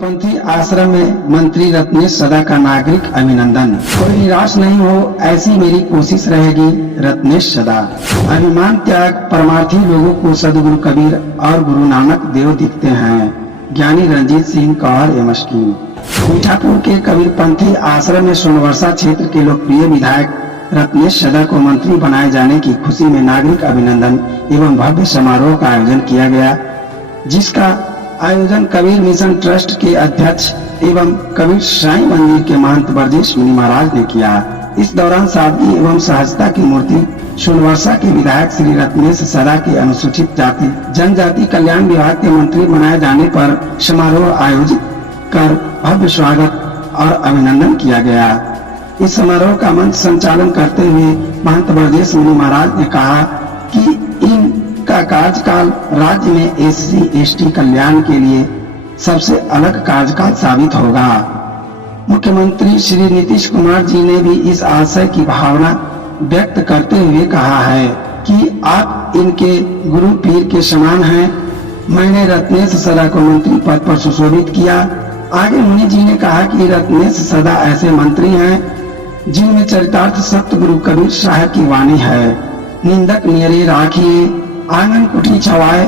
कबीरपंथी आश्रम में मंत्री रत्नेश सदा का नागरिक अभिनंदन। कोई निराश नहीं हो, ऐसी मेरी कोशिश रहेगी रत्नेश सदा। अभिमान त्याग परमार्थी लोगों को सदगुरु कबीर और गुरु नानक देव दिखते हैं। ज्ञानी रंजीत सिंह कौहर एमस्कीन। मीठापुर के कबीरपंथी आश्रम में सोनवर्षा क्षेत्र के लोकप्रिय विधायक रत्नेश सदा को मंत्री बनाए जाने की खुशी में नागरिक अभिनंदन एवं भव्य समारोह का आयोजन किया गया, जिसका आयोजन कबीर मिशन ट्रस्ट के अध्यक्ष एवं कबीर साईं मंदिर के महंत ब्रजेश मुनि महाराज ने किया। इस दौरान सादगी एवं सहजता की मूर्ति सोनवर्षा के विधायक श्री रत्नेश सदा के अनुसूचित जाति जनजाति कल्याण विभाग के मंत्री बनाए जाने पर समारोह आयोजित कर भव्य स्वागत और अभिनंदन किया गया। इस समारोह का मंच संचालन करते हुए महंत ब्रजेश मुनि महाराज ने कहा कि इनका कार्यकाल राज्य में SC/ST कल्याण के लिए सबसे अलग कार्यकाल साबित होगा। मुख्यमंत्री श्री नीतीश कुमार जी ने भी इस आशय की भावना व्यक्त करते हुए कहा है कि आप इनके गुरु पीर के समान हैं। मैंने रत्नेश सदा को मंत्री पद पर सुशोभित किया। आगे मुनि जी ने कहा कि रत्नेश सदा ऐसे मंत्री हैं जिनमें चरितार्थ सतगुरु कबीर साहब की वाणी है। निंदक नियरे राखिए, आंगन कुटी छवाए,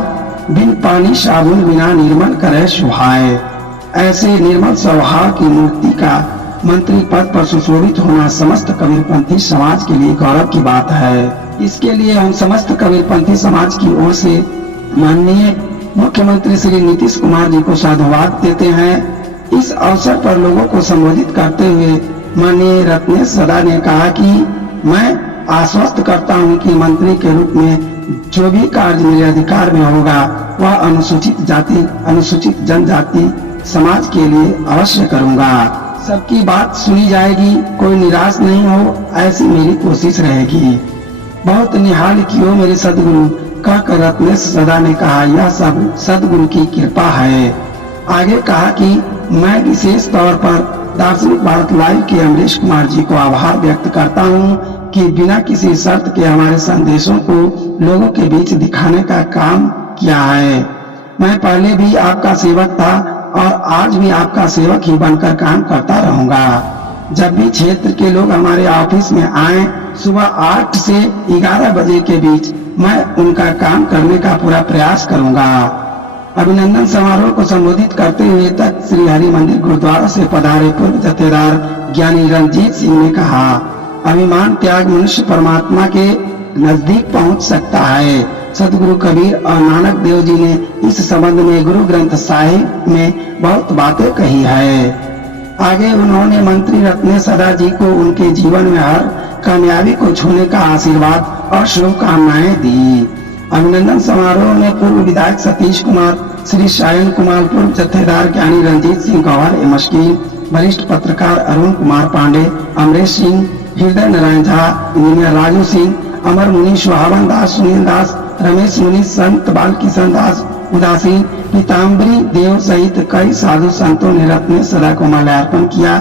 बिन पानी साबुन बिना निर्मल करे सुहाए। ऐसे निर्मल स्वभाव की मूर्ति का मंत्री पद पर सुशोभित होना समस्त कबीरपंथी समाज के लिए गौरव की बात है। इसके लिए हम समस्त कबीरपंथी समाज की ओर से माननीय मुख्यमंत्री श्री नीतीश कुमार जी को साधुवाद देते हैं। इस अवसर पर लोगों को संबोधित करते हुए माननीय रत्नेश सदा ने कहा कि मैं आश्वस्त करता हूं कि मंत्री के रूप में जो भी कार्य मेरे अधिकार में होगा वह अनुसूचित जाति अनुसूचित जनजाति समाज के लिए अवश्य करूंगा। सबकी बात सुनी जाएगी, कोई निराश नहीं हो, ऐसी मेरी कोशिश रहेगी। बहुत निहाल कियो मेरे सदगुरु कहकर रत्नेश सदा ने कहा, यह सब सदगुरु की कृपा है। आगे कहा कि मैं विशेष तौर पर दार्शनिक भारत लाइव के अमरीश कुमार जी को आभार व्यक्त करता हूँ कि बिना किसी शर्त के हमारे संदेशों को लोगों के बीच दिखाने का काम किया है। मैं पहले भी आपका सेवक था और आज भी आपका सेवक ही बनकर काम करता रहूंगा। जब भी क्षेत्र के लोग हमारे ऑफिस में आए सुबह 8 से 11 बजे के बीच, मैं उनका काम करने का पूरा प्रयास करूंगा। अभिनंदन समारोह को संबोधित करते हुए तख्त श्री हरि मंदिर गुरुद्वारा से पधारे पूर्व जथेदार ज्ञानी रंजीत सिंह ने कहा, अभिमान त्याग मनुष्य परमात्मा के नजदीक पहुंच सकता है। सदगुरु कबीर और नानक देव जी ने इस संबंध में गुरु ग्रंथ साहिब में बहुत बातें कही है। आगे उन्होंने मंत्री रत्नेश सदा जी को उनके जीवन में हर कामयाबी को छूने का आशीर्वाद और शुभकामनाएं दी। अभिनंदन समारोह में पूर्व विधायक सतीश कुमार, श्री सायन कुमार, पूर्व जथेदार ज्ञानी रंजीत सिंह गौहर एमस्कीन, वरिष्ठ पत्रकार अरुण कुमार पांडे, अमरेश सिंह, हृदय नारायण झा, इंजीनियर राजू सिंह, अमर मुनि, सुहावन दास, सुनील दास, रमेश मुनि, संत बाल किशन दास उदासीन, पीताम्बरी देव सहित कई साधु संतों ने रत्नेश सदा को माल्यार्पण किया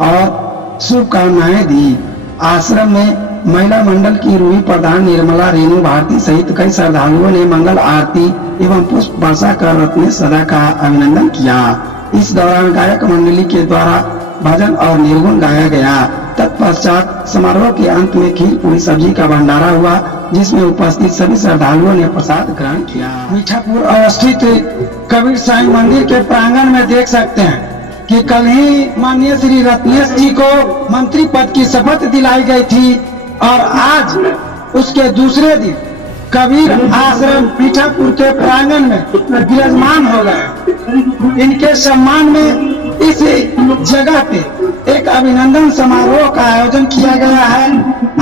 और शुभकामनाएं दी। आश्रम में महिला मंडल की रूही प्रधान निर्मला रेणु भारती सहित कई श्रद्धालुओं ने मंगल आरती एवं पुष्प वर्षा कर रत्नेश सदा का अभिनंदन किया। इस दौरान गायक मंडली के द्वारा भजन और निर्गुण गाया गया। तत्पश्चात समारोह के अंत में खीर पूरी सब्जी का भंडारा हुआ, जिसमें उपस्थित सभी श्रद्धालुओं ने प्रसाद ग्रहण किया। मीठापुर अवस्थित कबीर साईं मंदिर के प्रांगण में देख सकते हैं कि कल ही माननीय श्री रत्नेश जी को मंत्री पद की शपथ दिलाई गई थी और आज उसके दूसरे दिन कबीर आश्रम मीठापुर के प्रांगण में विराजमान हो गए। इनके सम्मान में इस जगह पे एक अभिनंदन समारोह का आयोजन किया गया है।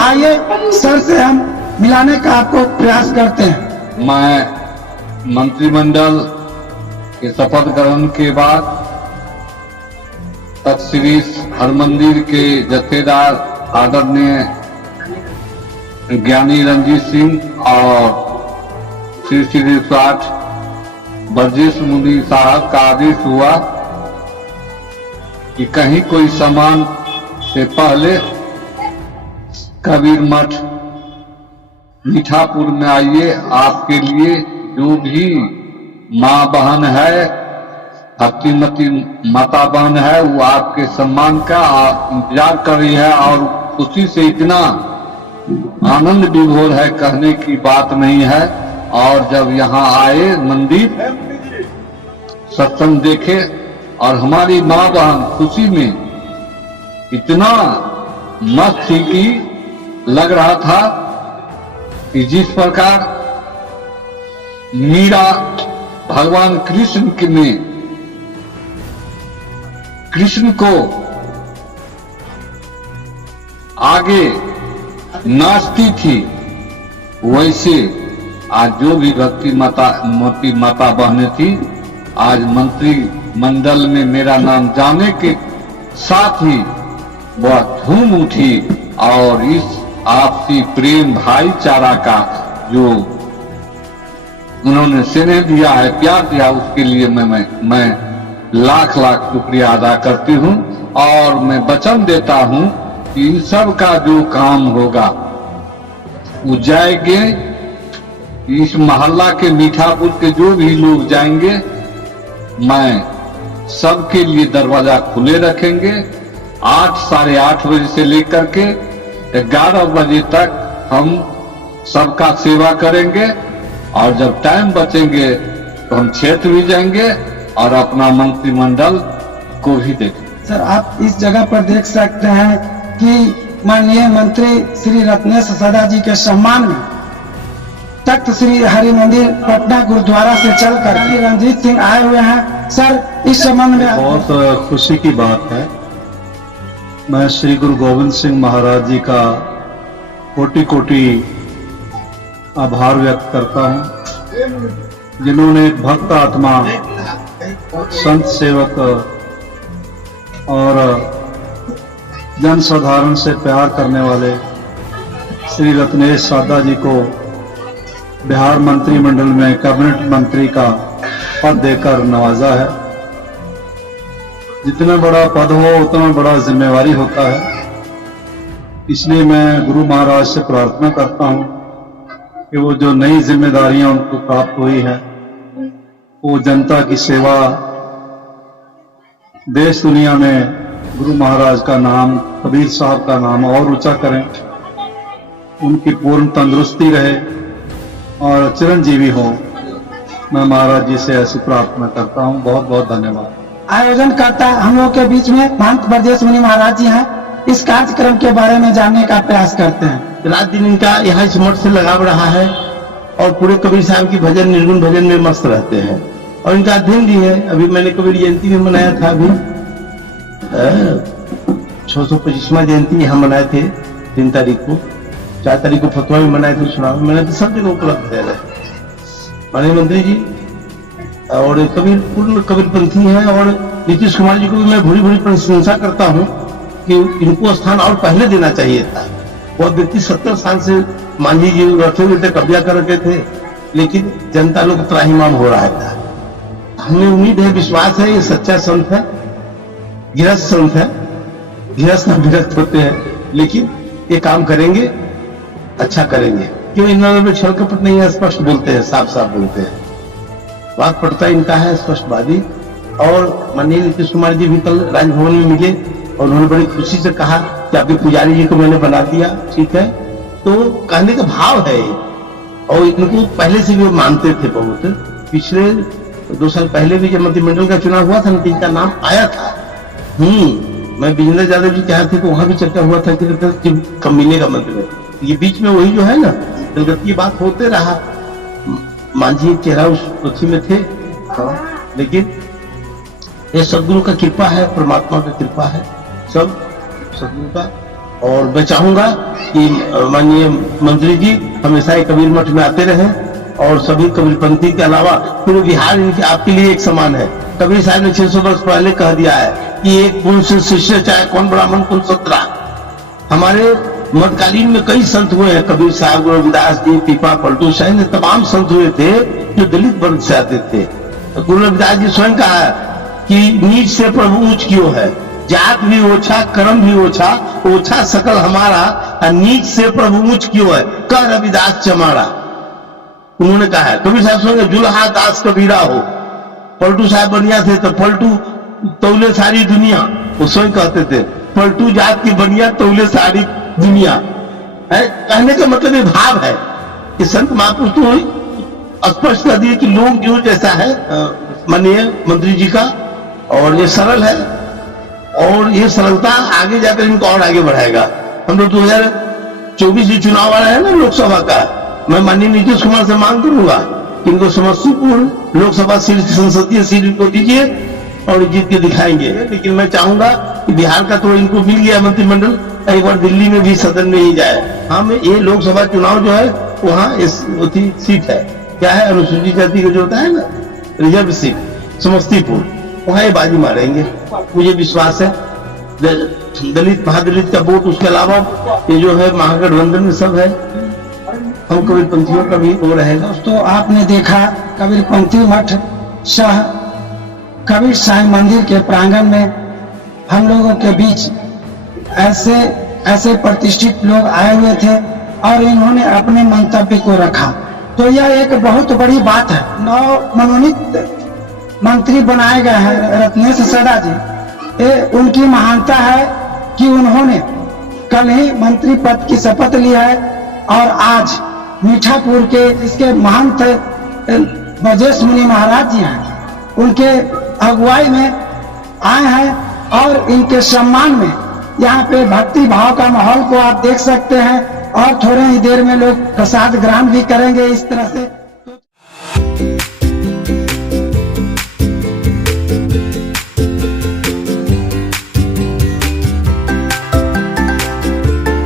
आइए सर से हम मिलाने का आपको प्रयास करते हैं। मैं मंत्रिमंडल के शपथ ग्रहण के बाद तख्त श्री हरमंदिर के जथेदार आदरणीय ज्ञानी रंजीत सिंह और श्री स्वाट ब्रजेश मुनि साहब का आदेश हुआ कि कहीं कोई सामान से पहले कबीर मठ मीठापुर में आइए, आपके लिए जो भी माँ बहन है भक्तिमती माता बहन है, वो आपके सम्मान का इंतजार कर रही है और खुशी से इतना आनंद विभोर है, कहने की बात नहीं है। और जब यहाँ आए मंदिर सत्संग देखे और हमारी माँ बहन खुशी में इतना मस्त थी कि लग रहा था कि जिस प्रकार मीरा भगवान कृष्ण के में कृष्ण को आगे नाचती थी, वैसे आज जो भी भक्ति मोती माता बहने थी, आज मंत्री मंडल में मेरा नाम जाने के साथ ही वह धूम उठी और इस आपसी प्रेम भाईचारा का जो उन्होंने स्नेह दिया है, प्यार दिया, उसके लिए मैं लाख लाख शुक्रिया अदा करती हूँ। और मैं वचन देता हूँ कि इन सब का जो काम होगा वो जाएंगे, इस मोहल्ला के मीठापुर के जो भी लोग जाएंगे, मैं सबके लिए दरवाजा खुले रखेंगे। 8 साढ़े 8 बजे से लेकर के 11 बजे तक हम सबका सेवा करेंगे और जब टाइम बचेंगे तो हम क्षेत्र भी जाएंगे और अपना मंत्रिमंडल को भी देखेंगे। सर, आप इस जगह पर देख सकते हैं कि माननीय मंत्री श्री रत्नेश सदा जी के सम्मान में तख्त श्री हरि मंदिर पटना गुरुद्वारा से चलकर रंजीत सिंह आए हुए हैं। सर, इस संबंध में बहुत खुशी की बात है। मैं श्री गुरु गोविंद सिंह महाराज जी का कोटि कोटि आभार व्यक्त करता हूं, जिन्होंने एक भक्त आत्मा, संत सेवक और जन साधारण से प्यार करने वाले श्री रत्नेश सादा जी को बिहार मंत्रिमंडल में कैबिनेट मंत्री का पद देकर नवाजा है। जितना बड़ा पद हो उतना बड़ा जिम्मेवारी होता है, इसलिए मैं गुरु महाराज से प्रार्थना करता हूं कि वो जो नई जिम्मेदारियां उनको प्राप्त हुई है, वो जनता की सेवा, देश दुनिया में गुरु महाराज का नाम, कबीर साहब का नाम और ऊंचा करें, उनकी पूर्ण तंदुरुस्ती रहे और चिरंजीवी हो। मैं महाराज जी से ऐसी प्रार्थना करता हूं। बहुत बहुत धन्यवाद। आयोजनकर्ता हम लोग के बीच में महंत ब्रजेश मुनि महाराज जी हैं। इस कार्यक्रम के बारे में जानने का प्रयास करते हैं। रात दिन इनका यहाँ इस मठ से लगाव रहा है और पूरे कबीर साहब की भजन, निर्गुण भजन में मस्त रहते हैं और इनका अध्ययन भी है। अभी मैंने कबीर जयंती भी मनाया था, अभी 625वां जयंती यहाँ मनाए थे 3 तारीख को, 4 तारीख को फतवा भी मनाए थे, चुनाव मैंने तो सब जगह उपलब्ध है माननीय मंत्री जी। और कबीर पूर्ण कबीरपंथी हैं और नीतीश कुमार जी को भी मैं भूरी भूरी प्रशंसा करता हूँ कि इनको स्थान और पहले देना चाहिए था। वो व्यक्ति 70 साल से मांझी जी रखे हुए थे, कब्जा कर रखे थे, लेकिन जनता लोग त्राहिमाम हो रहा था। हमें उम्मीद है, विश्वास है, ये सच्चा संत है, गृहस्थ संत है, गृहस्थ विरक्त होते हैं, लेकिन ये काम करेंगे, अच्छा करेंगे। क्यों इन्होंने छल कपट नहीं है, स्पष्ट बोलते हैं, साफ साफ बोलते हैं, बात पड़ता इनका है स्पष्टवादी। और माननीय नीतीश कुमार जी भी कल राजभवन में मिले और उन्होंने बड़ी खुशी से कहा कि आपके पुजारी जी को मैंने बना दिया, ठीक है। तो कहने का भाव है और इनको पहले से भी मानते थे बहुत। पिछले 2 साल पहले भी जब मंत्रिमंडल का चुनाव हुआ था ना, इनका नाम आया था। मैं विजेंद्र यादव जी कहा थे तो वहां भी चर्चा हुआ था कि कब मिलेगा मंत्री। ये बीच में वही जो है ना, दलगत की बात होते रहा। मांझी चेहरा उस पृथ्वी में थे, लेकिन ये सदगुरु का कृपा है, परमात्मा का कृपा है, सब सदगुरु का। और मैं चाहूंगा कि माननीय मंत्री जी हमेशा एक कबीर मठ में आते रहे और सभी कबीरपंथी के अलावा पूरे बिहार इनके आपके लिए एक समान है। कबीर साहब ने 600 वर्ष पहले कह दिया है कि एक पुरुष शिष्य चाहे कौन ब्राह्मण कौन शूद्र। हमारे मध्यकालीन में कई संत हुए हैं, कबीर साहब, गुरु रविदास जी, पीपा पलटू शाह, तमाम संत हुए थे जो दलित वर्ग से आते थे। तो गुरु रविदास जी स्वयं कहा कि नीच से प्रभु ऊंच क्यों है, जात भी ओछा कर्म भी ओछा, ओछा सकल हमारा, नीच से प्रभु ऊंच क्यों है, कह रविदास चमारा। उन्होंने कहा है। कबीर साहब स्वयं जुल्हा दास कबीरा हो, पलटू साहब बनिया थे तो पलटू तौले सारी दुनिया, वो स्वयं कहते थे पलटू जात की बनिया तौले सारी दुनिया है। कहने का मतलब ये भाव है कि संत महापुरुष तो स्पष्ट कर दिए कि लोग जो जैसा है माननीय मंत्री जी का, और ये सरल है और ये सरलता आगे जाकर इनको और आगे बढ़ाएगा। हम लोग 2024 जो चुनाव आ रहा है ना लोकसभा का, मैं माननीय नीतीश कुमार से मांग करूंगा कि इनको समस्तीपुर लोकसभा सीट, संसदीय सीट इनको दीजिए और जीत के दिखाएंगे। लेकिन मैं चाहूंगा कि बिहार का तो इनको मिल गया मंत्रिमंडल, एक बार दिल्ली में भी सदन में ही जाए। हम ये लोकसभा चुनाव जो है वहाँ सीट है, क्या है, अनुसूचित जाति का जो होता है ना रिजर्व सीट, समस्तीपुर, वहाँ ये बाजी मारेंगे, मुझे विश्वास है। दलित महादलित का वोट, उसके अलावा ये जो है महागठबंधन में सब है, हम कबीरपंथियों का भी वो रहेगा। दोस्तों, आपने देखा कबीरपंथी मठ शाह कबीर साई मंदिर के प्रांगण में हम लोगों के बीच ऐसे प्रतिष्ठित लोग आए हुए थे और इन्होंने अपने मंतव्य को रखा। तो यह एक बहुत बड़ी बात है। नवमनोनीत मंत्री बनाए गए हैं रत्नेश सदा जी, ये उनकी महानता है कि उन्होंने कल ही मंत्री पद की शपथ ली है और आज मीठापुर के इसके महंत ब्रजेश मुनि महाराज जी हैं, उनके अगुवाई में आए हैं और इनके सम्मान में यहाँ पे भक्ति भाव का माहौल को आप देख सकते हैं और थोड़े ही देर में लोग प्रसाद ग्रहण भी करेंगे। इस तरह से